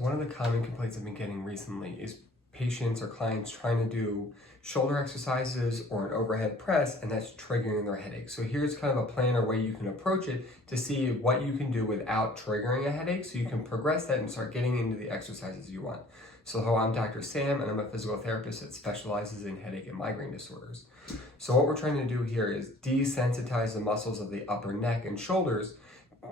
So one of the common complaints I've been getting recently is patients or clients trying to do shoulder exercises or an overhead press, and that's triggering their headache. So here's kind of a plan or way you can approach it to see what you can do without triggering a headache so you can progress that and start getting into the exercises you want. So hello, I'm Dr. Sam, and I'm a physical therapist that specializes in headache and migraine disorders. So what we're trying to do here is desensitize the muscles of the upper neck and shoulders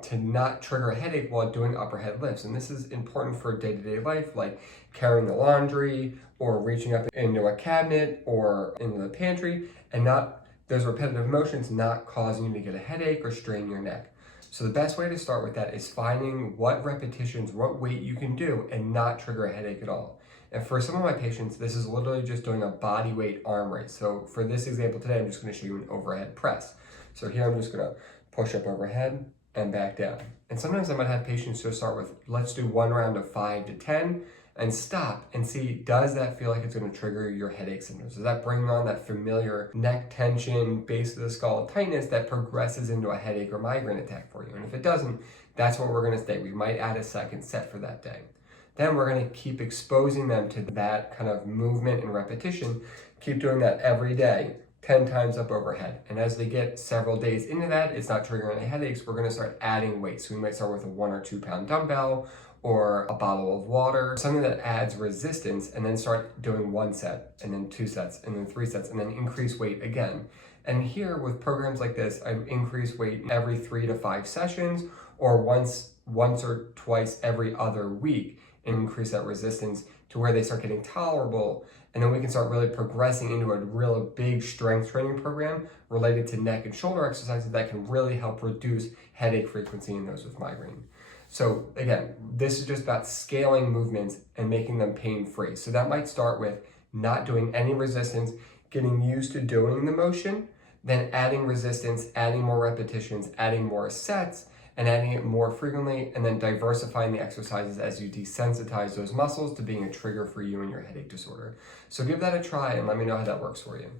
to not trigger a headache while doing upper head lifts. And this is important for day-to-day life, like carrying the laundry or reaching up into a cabinet or into the pantry, and not those repetitive motions not causing you to get a headache or strain your neck. So the best way to start with that is finding what repetitions, what weight you can do and not trigger a headache at all. And for some of my patients, this is literally just doing a body weight arm raise. So for this example today, I'm just going to show you an overhead press. So here I'm just going to push up overhead and back down. And sometimes I might have patients just start with, let's do one round of 5 to 10 and stop and see, does that feel like it's going to trigger your headache symptoms? Does that bring on that familiar neck tension, base of the skull tightness that progresses into a headache or migraine attack for you? And if it doesn't, that's what we're going to stay. We might add a second set for that day. Then we're going to keep exposing them to that kind of movement and repetition. Keep doing that every day, 10 times up overhead. And as they get several days into that, it's not triggering any headaches, we're gonna start adding weight. So we might start with a 1 or 2 pound dumbbell or a bottle of water, something that adds resistance, and then start doing 1 set, and then 2 sets, and then 3 sets, and then increase weight again. And here with programs like this, I increase weight every 3 to 5 sessions, or once or twice every other week, and increase that resistance to where they start getting tolerable. And then we can start really progressing into a real big strength training program related to neck and shoulder exercises that can really help reduce headache frequency in those with migraine. So again, this is just about scaling movements and making them pain-free. So that might start with not doing any resistance, getting used to doing the motion, then adding resistance, adding more repetitions, adding more sets, and adding it more frequently, and then diversifying the exercises as you desensitize those muscles to being a trigger for you and your headache disorder. So give that a try and let me know how that works for you.